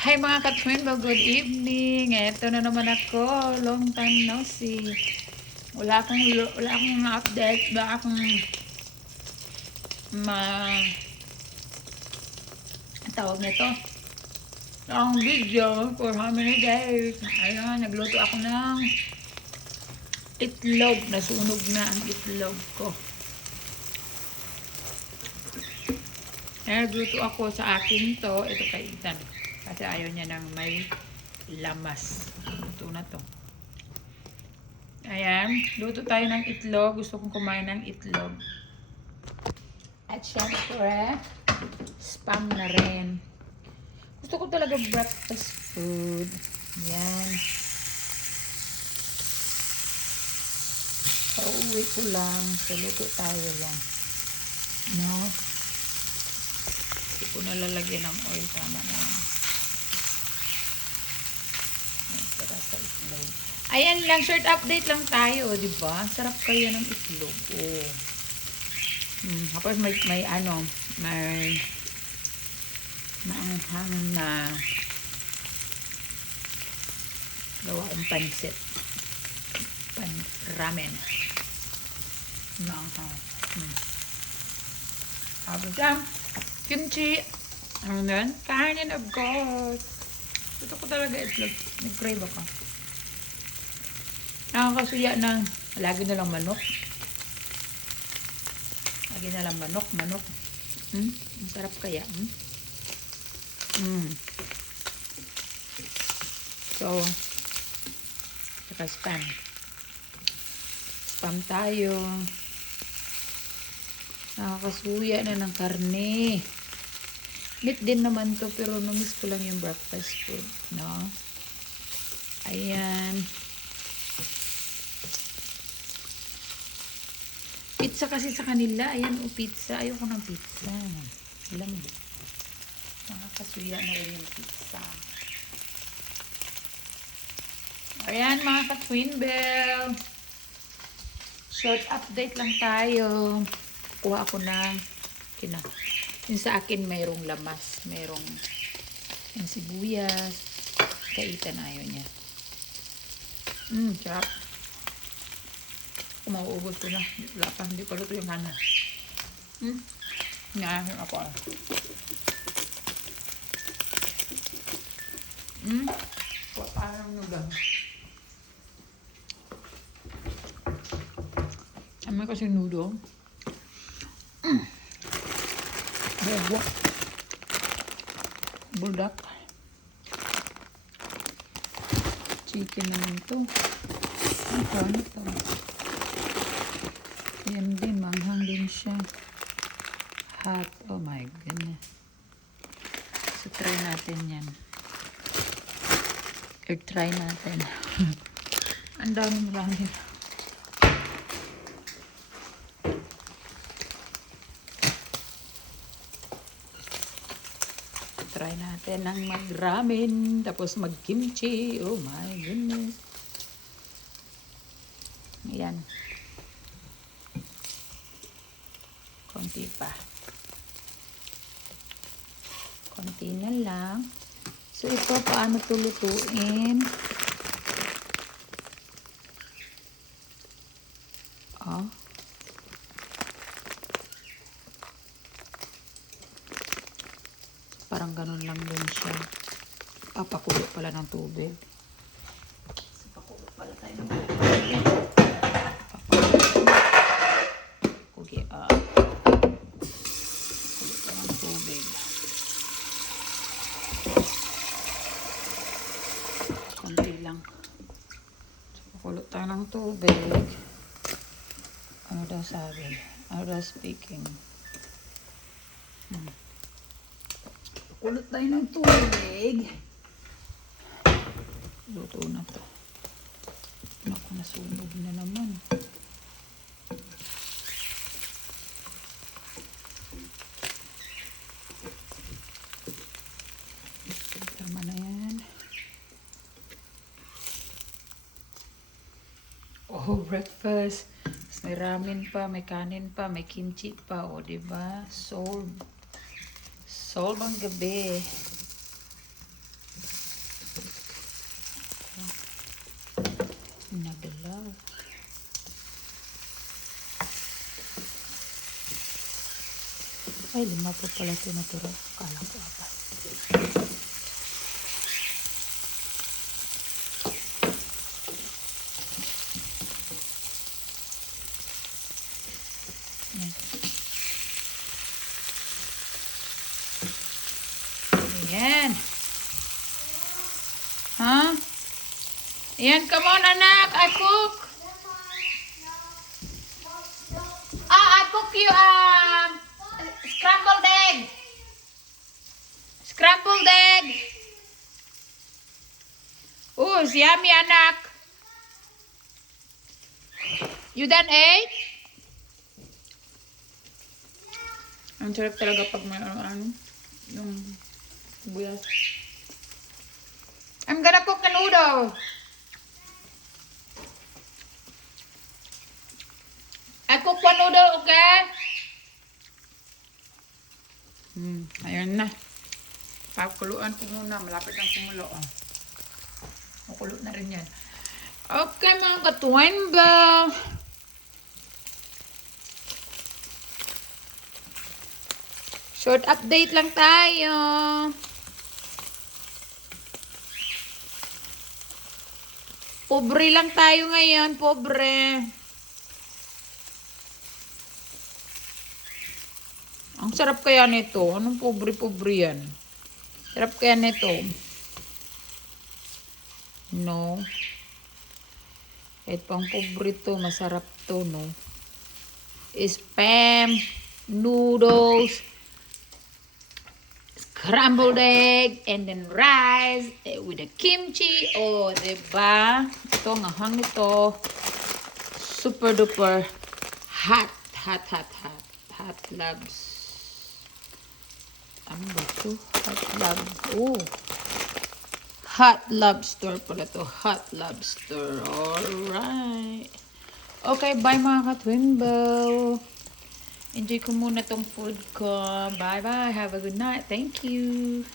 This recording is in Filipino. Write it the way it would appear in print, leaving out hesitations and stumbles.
Hi mga katwinbo, good evening. Ito na naman ako. Long time no see. Wala akong update. Wala akong tawag nito. Ang video for how many days. Ayan, nagluto ako ng itlog. Nasunog na ang itlog ko. Nagluto ako sa akin to. Ito kay Ethan. Kasi ayaw niya ng may lamas. Luto na to. Ayan, luto tayo ng itlog. Gusto kong kumain ng itlog. At syempre, spam na rin. Gusto ko talaga breakfast food. Ayan. Pauwi ko lang. So, luto tayo yan. No? Hindi ko nalalagyan ng oil. Tama na yan. Nagtara sa itlog. Ayan lang, short update lang tayo, di ba? Sarap kaya ng itlog. Oh. Tapos may maanghang na gawa ang pansit. Ramen. Maanghang. Tapos yan, kimchi. Ano yan? Kainin of course. Gusto ko talaga itlog. Nag-crave ako. Nakakasuya na lagi na lang manok. Lagi na lang manok. Ang sarap kaya. So, saka spam. Spam tayo. Nakakasuya na ng karne. Meat din naman to, pero namiss ko lang yung breakfast food. No? Ayan. Pizza kasi sa kanila. Ayan, pizza. Ayoko ng pizza. Alam mo. Nakakasuya na rin yung pizza. Ayan, mga ka-twin bell. Short update lang tayo. Kuha ako ng yung sa akin mayroong lamas. Mayroong yung sibuyas. Kaitan ayaw niya. Sarap. Mauubos ko na. Wala pa. Hindi pa luto yung hana. Ngayon ako. Parang nugang. Amoy kasi nudo. Bogwa. Buldak. Chicken naman ito. Ang kanit ito. Yan din, manghang din siya. Hot. Oh my goodness. So, try natin yan. I-try natin. Ang daming ramen. Try natin ang mag-ramen. Tapos mag-kimchi. Oh my goodness. Ayan. Konti pa. Konti na lang. So, ito, paano ito lutuin? Oh. Parang ganun lang din siya. Papakulo pala ng tubig. So, pakulo pala tayo ng tubig. Okay, pakulo pa ng tubig. Konti lang. So, pakulo tayo ng tubig. Ano daw sabi? Ano daw speaking? Kulot tayo ng tubig. Luto na to. Naku, nasunog na naman. Tama na yan. Oh, breakfast. May ramen pa, may kanin pa, may kimchi pa. O, diba? Solve ang gabi. Nagalaw. Ay, 5 pa pala ito natira. Kala ko 4. Ayan. Ha? Ayan, come on anak, I cook. I cook you scrambled egg. Scrambled egg. Oh, it's yummy anak. You done ate? Ang sarap talaga pag may ano, yung buyas. I'm gonna cook the noodle. I cook 1 noodle, okay? Ayun na. Pakuluan ko muna. Malapit ang kumulo. Oh. Makulo na rin yan. Okay mga ka-twinbell. Short update lang tayo. Pobre lang tayo ngayon, pobre. Ang sarap kaya nito. Anong pobre-pobre yan? Sarap kaya nito. No. Kahit pang pobre to, masarap to, no? Spam, noodles, scrambled egg, and then rice with the kimchi. Oh, diba? Ito, ang ahang nito. Super duper hot, hot, hot, hot. Hot loves. Ano ba ito? Hot loves. Oh. Hot lobster pala to. Hot lobster. Alright. Okay, bye mga ka-twinbell. Enjoy ko muna tong food ko. Bye-bye. Have a good night. Thank you.